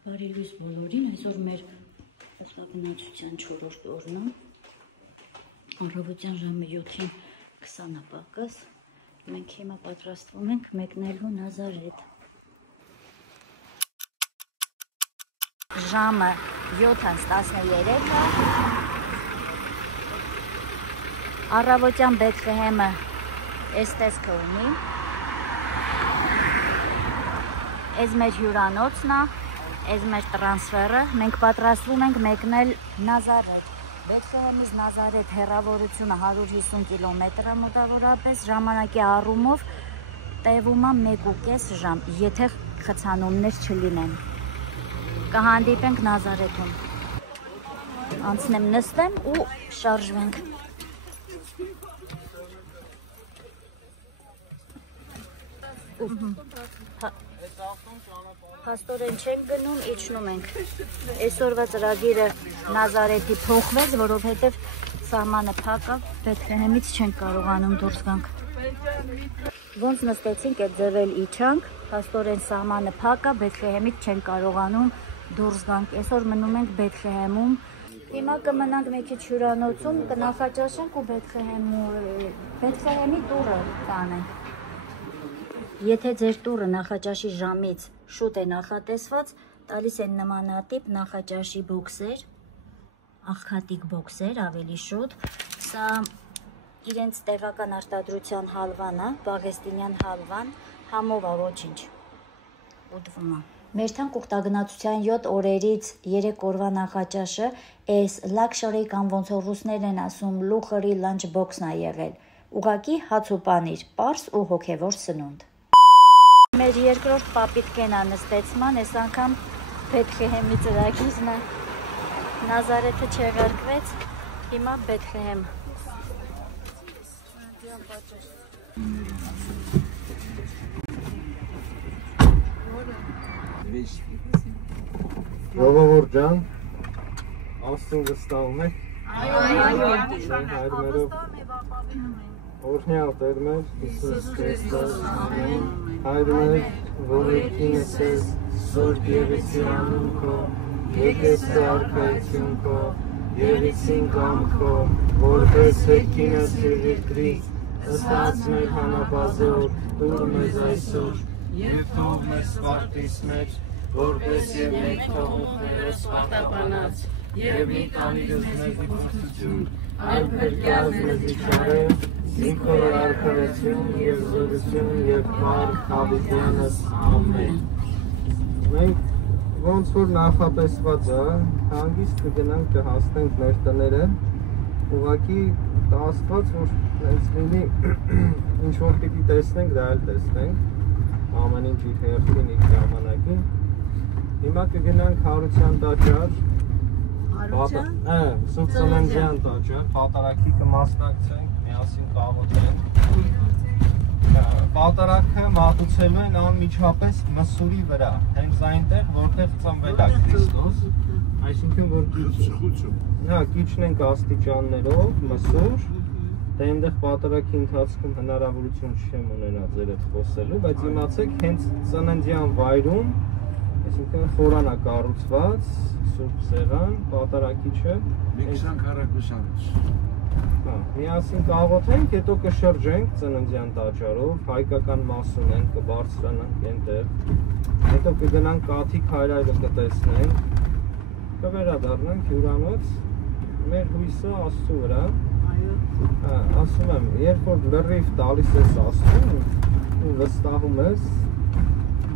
Բարի լույս բոլորին, այսօր մեր աստղաբնացության 4-րդ օրն է, առավոտյան ժամը 7-ին 20 պակաս, մենք հիմա պատրաստվում ենք մեկնելու Նազարեթ։ Ժամը 7:13 է, առավոտյան Բեթլեհեմը այս տեսքը ունի, այս մեր հյուրանոցն է, այս մեր տրանսֆերը, մենք պատրաստվում ենք մեկնել Նազարեթ։ Բեթլեհեմից Նազարեթ հեռավորությունը 150 կիլոմետր է մոտավորապես, ժամանակի առումով տևում է 1.5 ժամ, եթե խցանումներ չլինեն։ Կհանդիպենք Նազարեթում։ Անցնեմ նստեմ ու շարժվենք։ Փաստորեն չենք գնում, իջնում ենք։ Այսօրվա ծրագիրը Նազարեթի փոխվեց, որովհետև սահմանը փակ է, Բեթլեհեմից չենք կարողանում դուրս գանք։ Ոնց նստեցինք, այդ ձևել իջանք, փաստորեն սահմանը փակ է, Բեթլեհեմից չենք կարողանում դուրս գանք։ Այսօր մնում ենք Բեթլեհեմում։ Հիմա կմնանք մի քիչ հյուրանոցում, կնախաճաշենք ու Բեթլեհեմի տուրը կանենք։ Եթե ձեր տուրը նախաճաշի ժամից շուտ է նախատեսված, տալիս են նմանատիպ նախաճաշի բոքսեր, աղքատիկ բոքսեր, ավելի շուտ։ Սա իրենց տեղական արտադրության հալվան է, պաղեստինյան հալվան, համով է, ոչինչ, ուտվում է։ Մեր թանկ ուխտագնացության 7 օրերից 3 օրվա նախաճաշը այս լաքշորի կամ ոնց որ ռուսներն են ասում լուխրի լանչ բոքսն է եղել։ Ուղղակի հաց ու պանիր, պարզ ու հոգևոր սնունդ։ Մեր երկրորդ պապիտկեն է նստեցման, այս անգամ Բեթլեհեմի ծրագիրն է, Նազարեթը չեղարկվեց, հիմա Բեթլեհեմ։ Ժողովուրդ ջան, Աստծուն վստահում եք։ Այո, օրհնյալ Տեր մեր Հիսուս Քրիստոս, ամեն, Հայր մեր, որ եկինս ես, Սուրբ Եղիսի անուն քո, եկես արքայություն քո, Եղիսին կամ քո, որպես եկինս երկրից, ըստ մեր հանապազոր, տուր մեզ այսօր, և թող մեզ սպարտիս մեջ, որպես և մենք թողունքները սպարտաբանած, և մի տանիրս մեզի փորձություն, այլ փրկյալ մեզի չարև, Ինքոր արքայություն և զորություն և մարդ հավիտյանս, ամեն։ Մենք ոնց որ նախատեսված է, հանգիստ կգնանք կհասնենք մեր տները, ուղղակի տասված, որ հենց լինի ինչ որ պիտի տեսնենք, դա էլ տեսնենք, ամեն ինչ իր հերթին իր ժամանակին։ Հիմա կգնանք Հարության տաճար, Սուրբ Ծննդյան տաճար, պատարագի կմասնակցենք, միասին կաղոթենք։ Պատարագը մատուցելու են անմիջապես Մսուրի վրա, հենց այնտեղ, որտեղ ծնվել է Քրիստոս, այսինքն որ կիջնենք աստիճաններով Մսուր, դե այնտեղ պատարագի ընթացքում հնարավորություն չեմ ունենա ձեր հետ խոսելու, բայց իմացեք հենց ծննդյան վայրում, այսինքն խորանա կառուցված, Սուրբ Սեղան, պատարագիչը, մի 20 քառակուսանոց։ Միասին կաղոթենք, հետո կշրջենք ծննդյան տաճարով, հայկական մաս ունենք, կբարձրանանք այնտեղ, հետո կգնանք Կաթիկ հայրայրը կտեսնենք, կվերադառնանք հյուրանոց, մեր հույսը Աստծու վրա։ Ասում եմ, երբ որ լրիվ տալիս ես Աստծուն ու վստահում ես,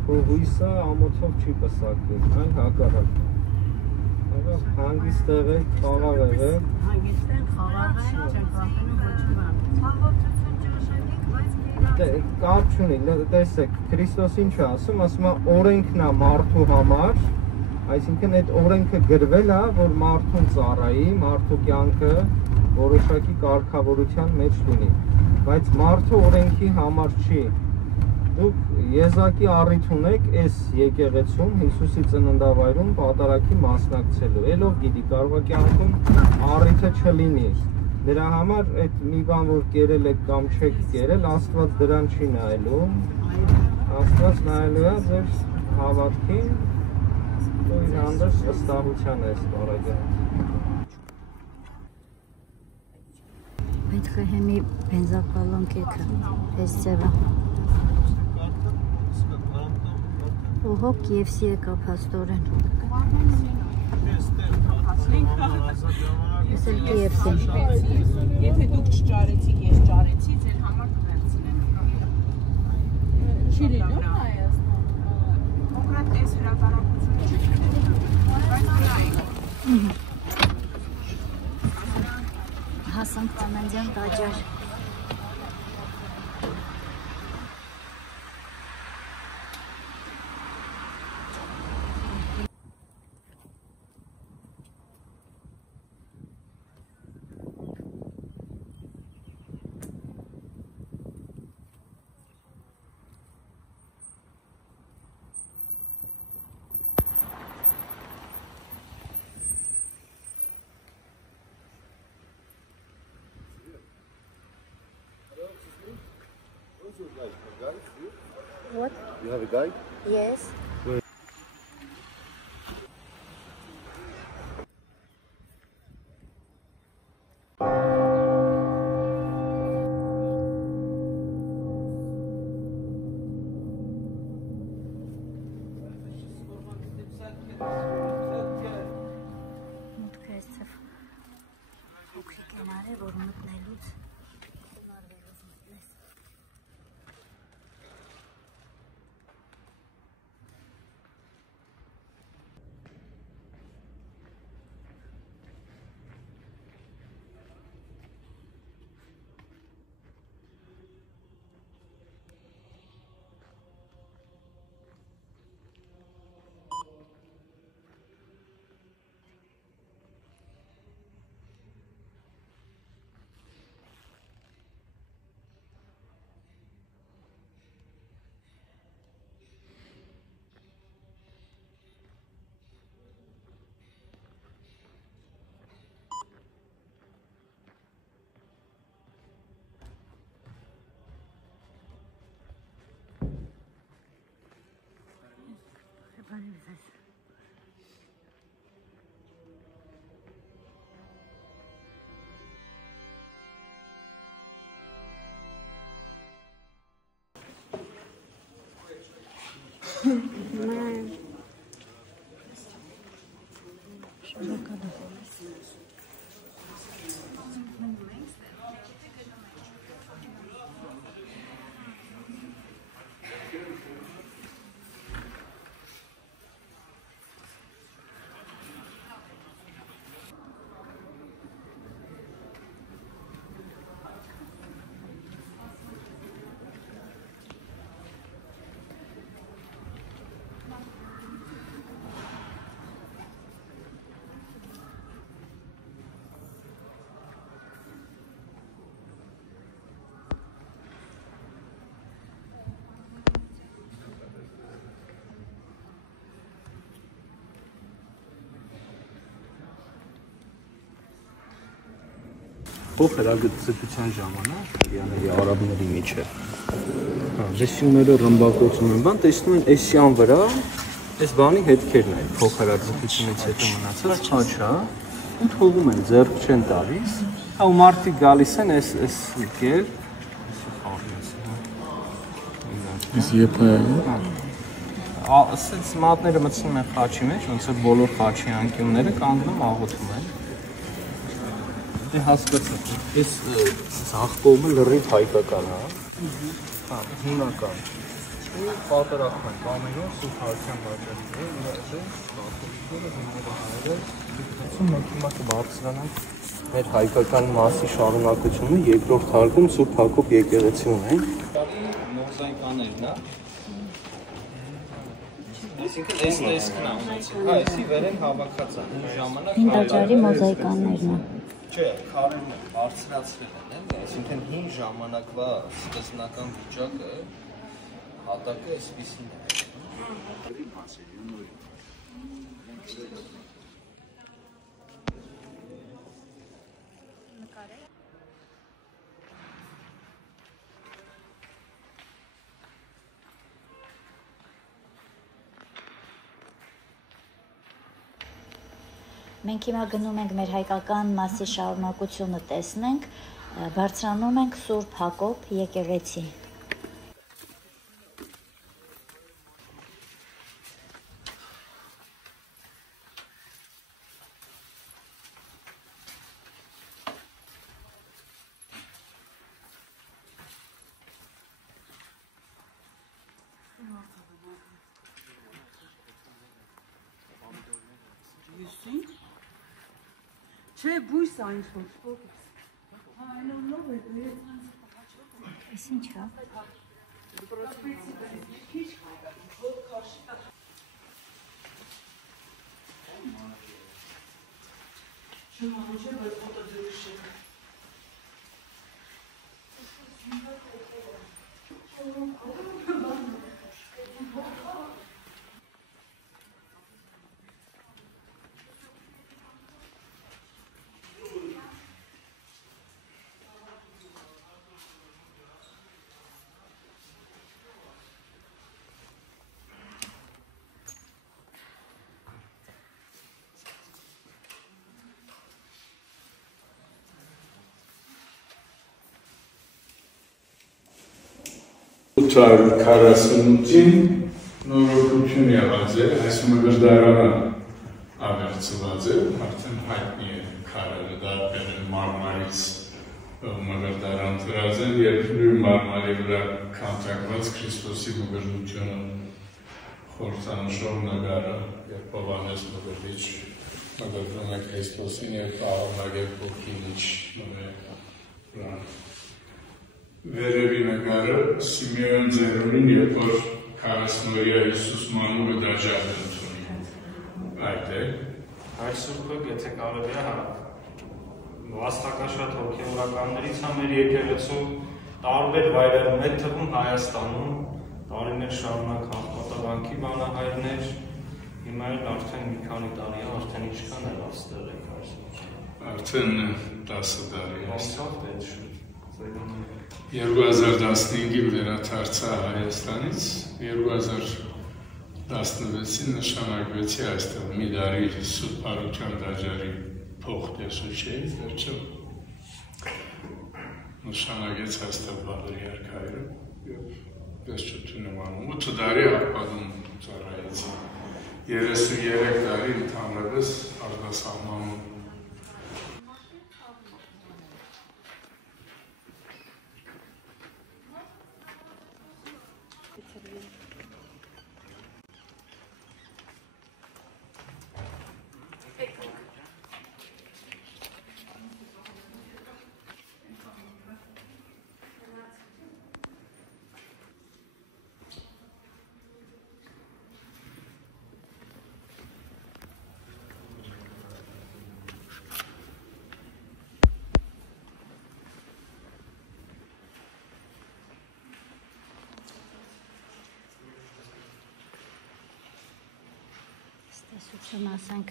որ հույսը ամոթով չի պսակվի, այլ հակառակ։ Հանգիստ եղեք, խաղաղ եղեք։ Հանգիստ ենք, խաղաղ ենք, չենք վախենում ոչ բան։ Կարճ չունի, տեսեք, Քրիստոս ինչ է ասում է օրենքն է մարդու համար, այսինքն այդ օրենքը գրվել է, որ մարդուն ծառայի, մարդու կյանքը որոշակի կարգավորության մեջ լինի, բայց մարդը օրենքի համար չի։ Դուք եզակի առիթ ունեք այս եկեղեցում, Հիսուսի ծննդավայրում պատարագի մասնակցելու, ելով գիտի, կարող է կյանքում առիթը չլինի։ Դրա համար այդ մի բան, որ կերել եք կամ չեք կերել, Աստված դրան չի նայելու, Աստված նայելու է ձեր հավատքին Նույն անդրս ըստահության է ստորագը։ Բեթխեհեմի բենզակալոն կեքը, այս ձևը։ Օհո, KFC եկա փաստորեն։ Ես էլ KFC։ Եթե դուք չճարեցիք, ես ճարեցի, ձեր համար կվերցնեմ։ Չի լինում Հայաստան։ Կոնկրետ այս հրատարակությունը չի։ Հասանք ծննդյան տաճար։ What? You have a guide? Yes. Մուտքը այստեղ փոքրիկ կենար է, որ մտնելուց հնարվելուց մտնես։ Փոխ հրագործության ժամանակ իրանների արաբների միջև։ Ռեսյումները ռմբակոծում են, բան տեսնում են էսյան վրա, այս բանի հետքերն են, փոխ հրագործությունից հետո մնացած խաչա, ու թողում են, ձեռք չեն տալիս, ու մարդիկ գալիս են այս կեր, Is եփայ։ ասենց մատները մտցնում են խաչի մեջ, ոնց որ բոլոր խաչի անկյունները կանգնում աղոթում են։ Դե հասկացա, այս ձախ կողմը լրիվ հայկական է, հա, հիմնական։ Ու պատրախում են կամենով Սուրբ Հարության բաժանները, հիմա կբարձրանան մեր հայկական մասի շարունակությունը երկրորդ հարկում Սուրբ Հակոբ եկեղեցի ունեն։ Մոզաիկաներն է։ Այսինքն էսն էսքն է ունեցել։ Հա, էսի վերեն հավաքած է։ Ժամանակ Հին տաճարի մոզաիկաներն է։ Չէ, քարերն են բարձրացվել են, այսինքն հին ժամանակվա սկզբնական վիճակը հատակը այսպիսին է։ Մենք հիմա գնում ենք մեր հայկական մասի շարունակությունը տեսնենք, բարձրանում ենք Սուրբ Հակոբ եկեղեցի։ Չէ, բույս այն ինչ-որ։ Այնով է դերից։ Էս ինչ է։ Ուտար 48-ին նորոգություն եղած է, այս մգրդարանը ավերծված է, արդեն հայտնի է քարերը, դարբեր են մարմարից մգրդարան դրած են, երբ նույն մարմարի վրա քանդակված Քրիստոսի մգրդությունը խորհրդանշող նկարը, երբ Հովհաննես Մկրտիչ մգրդում է Քրիստոսին եւ պահանջագետ ոգին իջնում է վրան։ Վերևի նկարը Սիմեոն Ձերունին, երբ որ 40-օրյա Հիսուս մանուկը դաջավ է ընդունում։ Այդ է։ Հայր Սուրբը, եթե կարելի է, վաստակաշատ հոգևորականներից մեր եկեղեցու տարբեր վայրերում, այդ թվում Հայաստանում, տարիներ շարունակ հաղթատավանքի բանահայրներ, հիմա էլ արդեն մի քանի տարի է, արդեն ինչքան էլ աստեղ եք Հայր Սուրբը։ Արդեն 10 տարի է։ Ոնցավ է այդ շուտ։ 2015-ի վերադարձա Հայաստանից, 2016-ին նշանակվեցի այստեղ մի դարի Սուրբ Արության դաջարի փոխտեսուչի, վերջը նշանակեց այստեղ Վալերի արքայրը և վերջություն եմ անում, 8 դարի ապադում ծառայեցի, 33 դարի ընդհանրապես արտասահմանում։ Տեսություն ասենք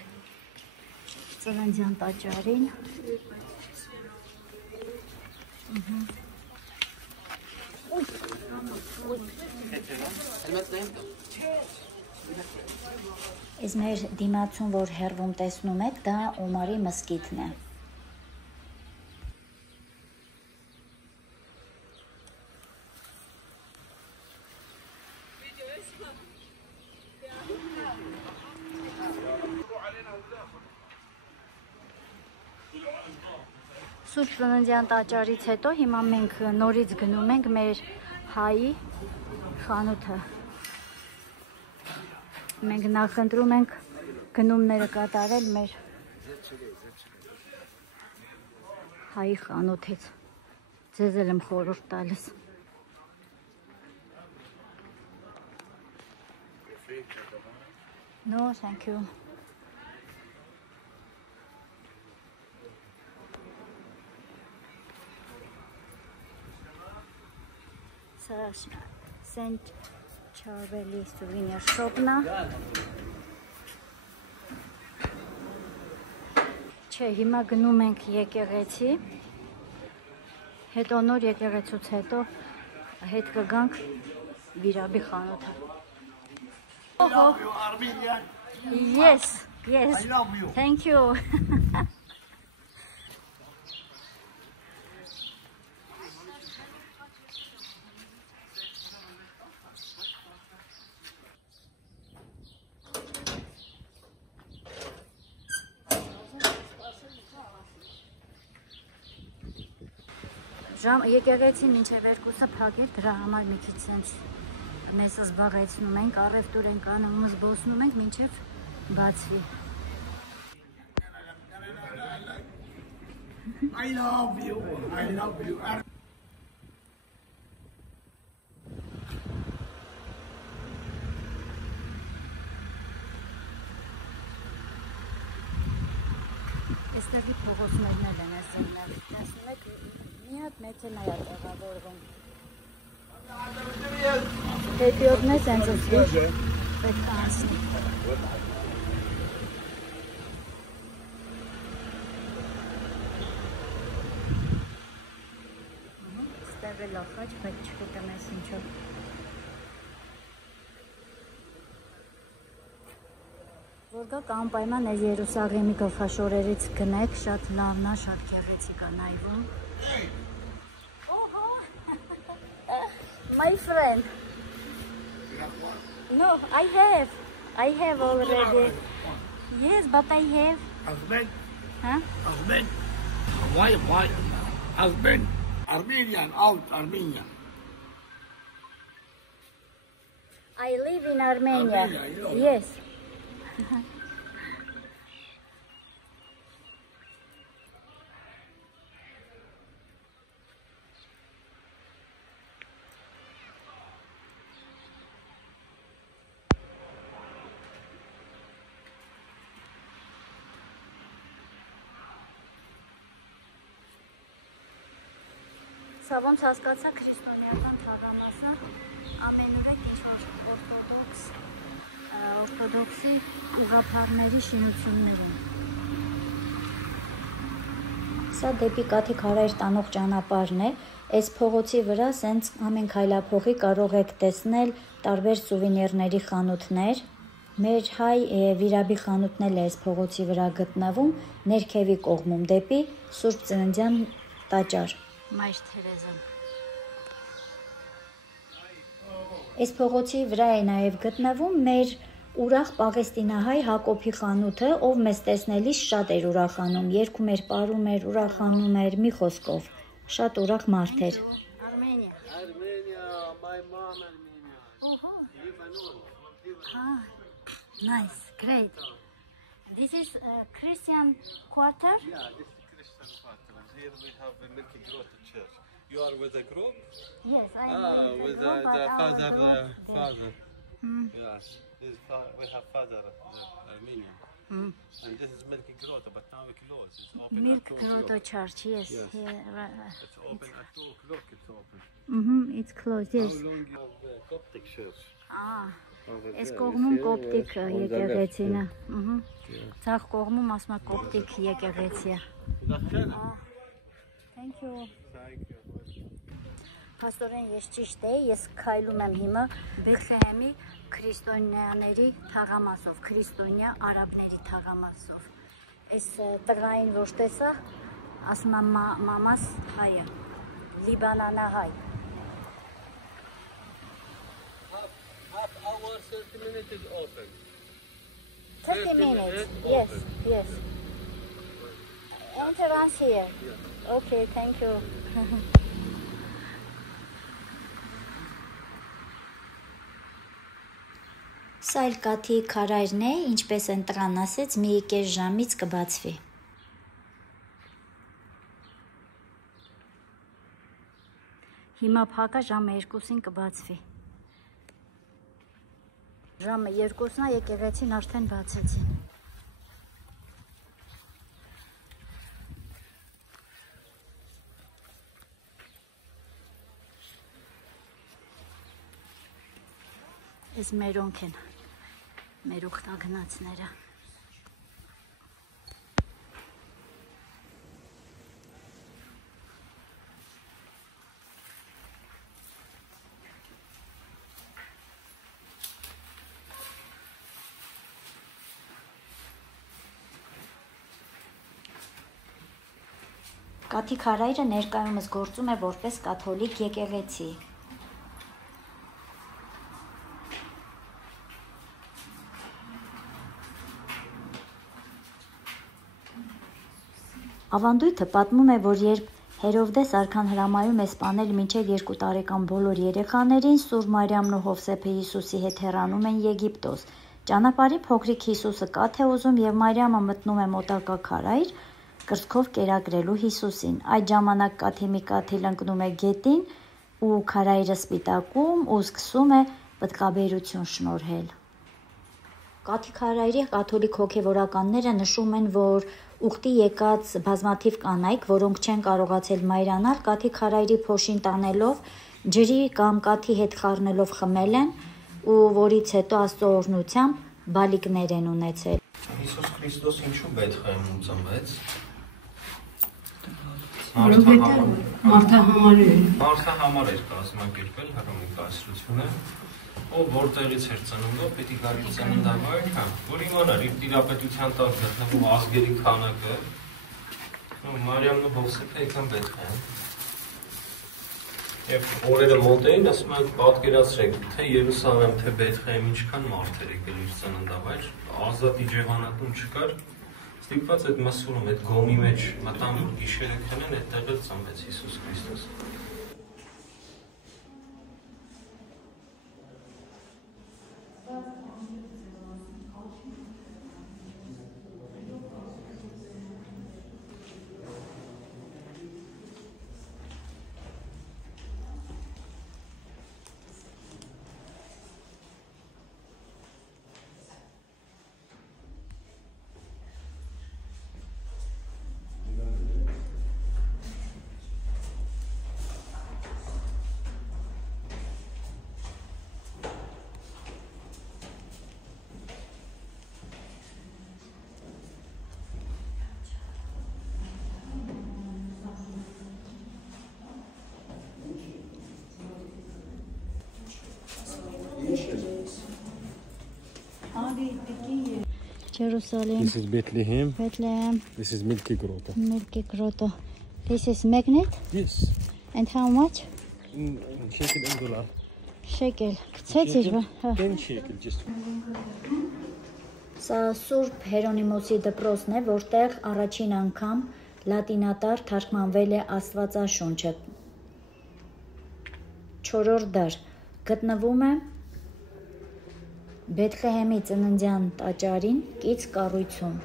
ծննդյան տաճարին։ Այս մեր դիմացում, որ հեռվում տեսնում եք, դա Օմարի մզկիթն է։ Սուրբ ծննդյան տաճարից հետո հիմա մենք նորից գնում ենք մեր հայի խանութը։ Մենք նախընտրում ենք գնումները կատարել մեր հայի խանութից։ Ձեզ էլ եմ խորհուրդ տալիս։ No, thank you. Saint Charles souvenir shop-ն է։ Չէ, հիմա գնում ենք եկեղեցի, հետո նոր եկեղեցուց հետո հետ կգանք Վիրաբի խանութը։ Yes, Yes. I love you. Thank you. Եկեղեցին մինչև 2-ը փակել, դրա համար մի քիչ sense մեզ զբաղեցնում ենք, առևտուր ենք անում, զբոսնում ենք մինչև բացվի։ I love you. I love you. Այստեղի փողոցներն են ասեններ, տեսնում եք մի հատ մեքենա է տեղավորվում։ Հետիոտնն է սենց զգի, պետք է անցնի։ Ստեղ էլ ախաչ, բայց չգիտեմ ես ինչով։ Որ գաք անպայման այս Երուսաղեմի գլխաշորերից գնեք, շատ լավն է, շատ գեղեցիկ է նայվում։ My friend. No, I have already. Yes, but I have. Husband. Huh? Husband. Why? Husband. Armenian, out Armenia. I live in Armenia. Armenia, you know. Yes. Սա ոնց հասկացա քրիստոնեական թաղամասը ամենուրեք ինչ-որ օրթոդոքսի ուղղափառների շինություններում։ Սա դեպի Կաթի քարայր տանող ճանապարհն է, այս փողոցի վրա սենց ամեն քայլափողի կարող եք տեսնել տարբեր սուվենիրների խանութներ։ Մեր հայ վիրաբի խանութն էլ է այս փողոցի վրա գտնվում, ներքևի կողմում դեպի Սուրբ Ծննդյան տաճար։ Մայր Թերեզան։ Այս փողոցի վրա է նաև գտնվում մեր ուրախ Պաղեստինահայ Հակոբի խանութը, ով մեզ տեսնելիս շատ էր ուրախանում, երգում էր, պարում էր, ուրախանում էր, մի խոսքով, շատ ուրախ մարդ էր։ Armenia, my mom Armenia. Ah, nice, great. This is Christian quarter? Yeah, this is Christian quarter. Here we have a Milky Growth Church. You are with a group? Yes, I am with the father. Mm. Yes, we have father Armenia. Mm. And this is Milky Growth, but now it's closed. It's open Milk at 2 o'clock. Grotto Church, yes. Yes. It's open at 2 o'clock. It's open. It's closed, yes. How long you have Coptic church? Ah, Over այս there, կողմում you see? կոպտիկ Yes, on the left, եկեղեցին է։ yeah. Ցախ կողմում ասում է կոպտիկ եկեղեցի է։ Thank you. Thank you. Փաստորեն ես ճիշտ էի, ես քայլում եմ հիմա Բեթլեհեմի քրիստոնյաների թաղամասով, քրիստոնյա արաբների թաղամասով։ Այս տղային ոչ տեսա, ասում եմ մամաս հայ է, լիբանանահայ։ Half hour, 30 minutes is open. 30 minutes, yes, open. yes. Entrance here. Okay, thank you. Սա էլ Կաթի քարայրն է, ինչպես են տղան ասեց, մի կես ժամից կբացվի։ Հիմա փակա ժամը 2-ին կբացվի։ Ժամը 2-ն է, եկեղեցին արդեն բացեցին։ Այս մերոնք են, մեր ուխտագնացները։ Կաթի քարայրը ներկայումս գործում է որպես կաթոլիկ եկեղեցի։ Ավանդույթը պատմում է, որ երբ Հերովդես արքան հրամայում է սպանել մինչև 2 տարեկան բոլոր երեխաներին, Սուրբ Մարիամն ու Հովսեփը Հիսուսի հետ հեռանում են Եգիպտոս։ Ճանապարհի փոքրիկ Հիսուսը կաթ է ուզում եւ Մարիամը մտնում է մոտակա քարայր կրծքով կերակրելու Հիսուսին։ Այդ ժամանակ կաթի մի կաթիլ ընկնում է գետին ու քարայրը սպիտակում ու սկսում է պտղաբերություն շնորհել։ Կաթի քարայրի կաթոլիկ հոգևորականները նշում են, որ ուխտի եկած բազմաթիվ կանայք, որոնք չեն կարողացել մայրանալ, կաթի քարայրի փոշին տանելով, ջրի կամ կաթի հետ խառնելով խմել են ու որից հետո Աստծո օրհնությամբ բալիկներ են ունեցել։ Հիսուս Քրիստոս ինչու Բեթղեհեմում ծնվեց։ Մարդը համար էր կազմակերպել հռոմի կայսրությունը, ով որտեղից էր ծնունդով, պետք է գալի ծննդավայր, որ իմանար իր տիրապետության տակ գտնվող ազգերի քանակը, Մարիամն ու Հովսեփը եկան Բեթղեհեմ։ Եվ օրերը մոտ էին, ասում են պատկերացրեք, թե Երուսաղեմ, թե Բեթղեհեմ ինչքան մարդ էր եկել իր ծննդավայր, ազատի ջեղանակում չկար, ստիպված այդ մսուրում, այդ գոմի մեջ մտան գիշերը քնեն, այդտեղ էլ ծնվեց Հիսուս Քրիստոս։ Jerusalem. This is Bethlehem. Bethlehem. This is Milky Grotto. Milky Grotto. This is magnet. Yes. And how much? Shekel and dollar. Shekel. 10 shekel just. Սա Սուրբ Հերոնիմոսի դպրոցն է, որտեղ առաջին անգամ լատինատար թարգմանվել է Աստվածաշունչը։ 4-րդ դար գտնվում է Բեթղեհեմի ծննդյան տաճարին կից կառույցում։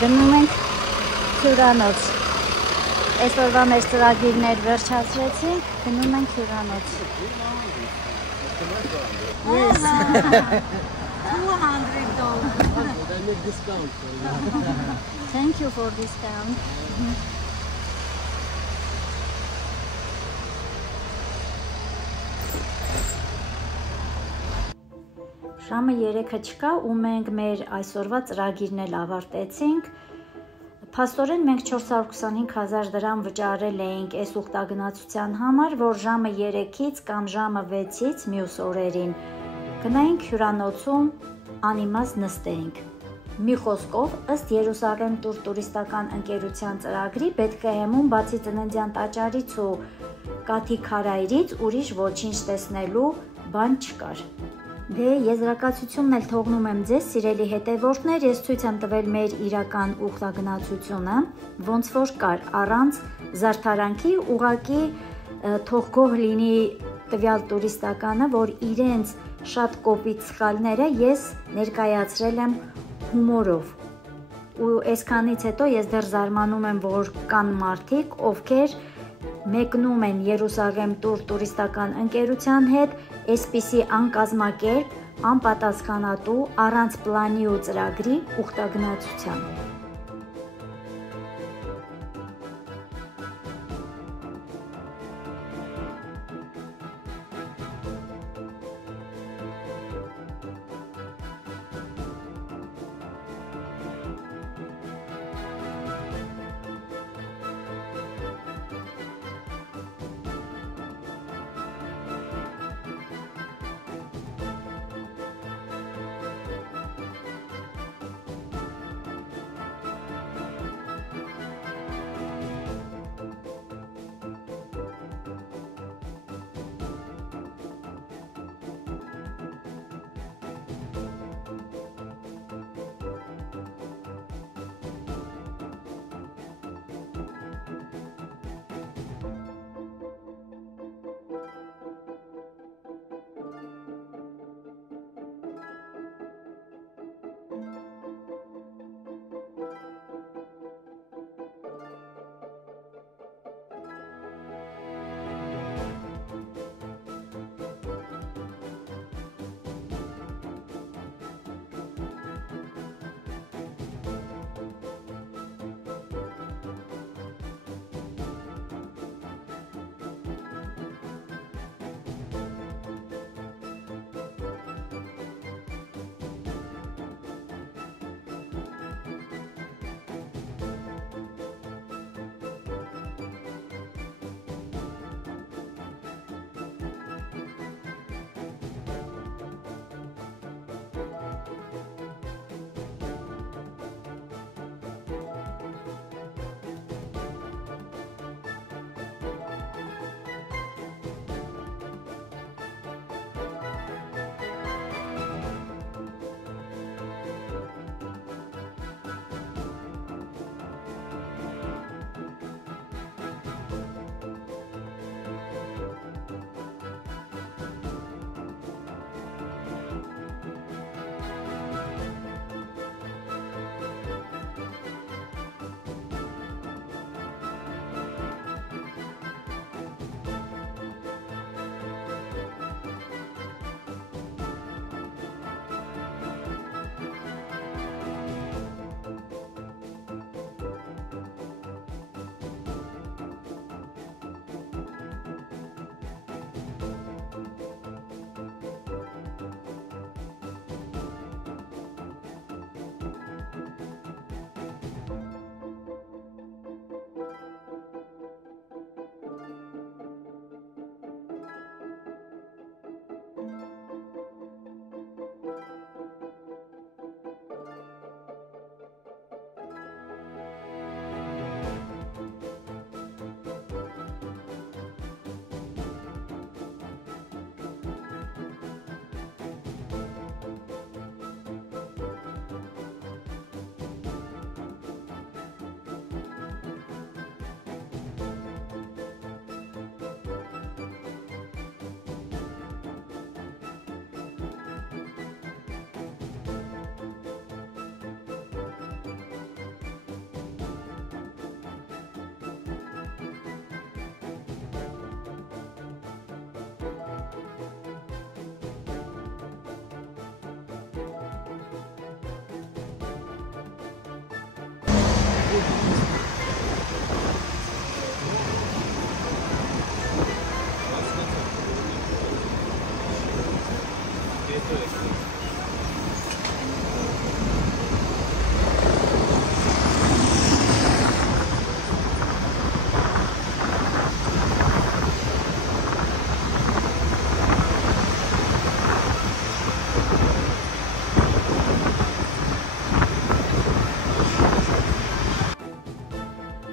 Գնում ենք հյուրանոց։ Այսօրվա մեր ծրագիրներ վերջացրեցինք, գնում ենք հյուրանոց։ $200. Thank you for discount. Ժամը 3-ը չկա ու մենք մեր այսօրվա ծրագիրն էլ ավարտեցինք։ Փաստորեն մենք 425,000 դրամ վճարել էինք այս ուխտագնացության համար, որ ժամը 3-ից կամ ժամը 6-ից մյուս օրերին գնայինք հյուրանոցում անիմաց նստեինք։ Մի խոսքով, ըստ Երուսաղեմ տուրիստական ընկերության ծրագրի, Բեթղեհեմում բացի ծննդյան տաճարից ու կաթի քարայրից ուրիշ ոչինչ տեսնելու բան չկար։ Դե եզրակացությունն էլ թողնում եմ ձեզ, սիրելի հետևորդներ, ես ցույց եմ տվել մեր իրական ուխտագնացությունը, ոնց որ կար, առանց զարդարանքի, ուղղակի թող գոհ լինի տվյալ տուրիստականը, որ իրենց շատ կոպիտ սխալները ես ներկայացրել եմ հումորով։ Ու այսքանից հետո ես դեռ զարմանում եմ, որ կան մարդիկ, ովքեր մեկնում են Երուսաղեմ տուր տուրիստական ընկերության հետ, այսպիսի անկազմակերպ, անպատասխանատու, առանց պլանի ու ծրագրի ուխտագնացության։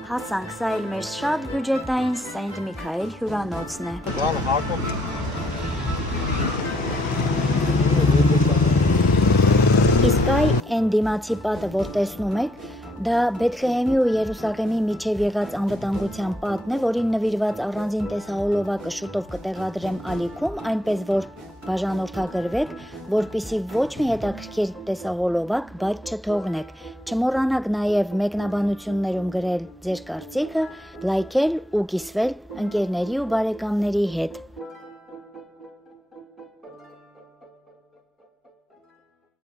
Հասանք, սա էլ մեր շատ բյուջետային Սենտ Միքայել հյուրանոցն է։ Իսկ այն դիմացի պատը, որ տեսնում եք, Դա Բեթլեհեմի ու Երուսաղեմի միջև եղած անվտանգության պատն է, որին նվիրված առանձին տեսահոլովակը շուտով կտեղադրեմ ալիքում, այնպես որ բաժանորդագրվեք, որպիսի ոչ մի հետաքրքիր տեսահոլովակ բաց չթողնեք։ Չմոռանաք նաև մեկնաբանություններում գրել ձեր կարծիքը, լայքել ու կիսվել ընկերների ու բարեկամների հետ։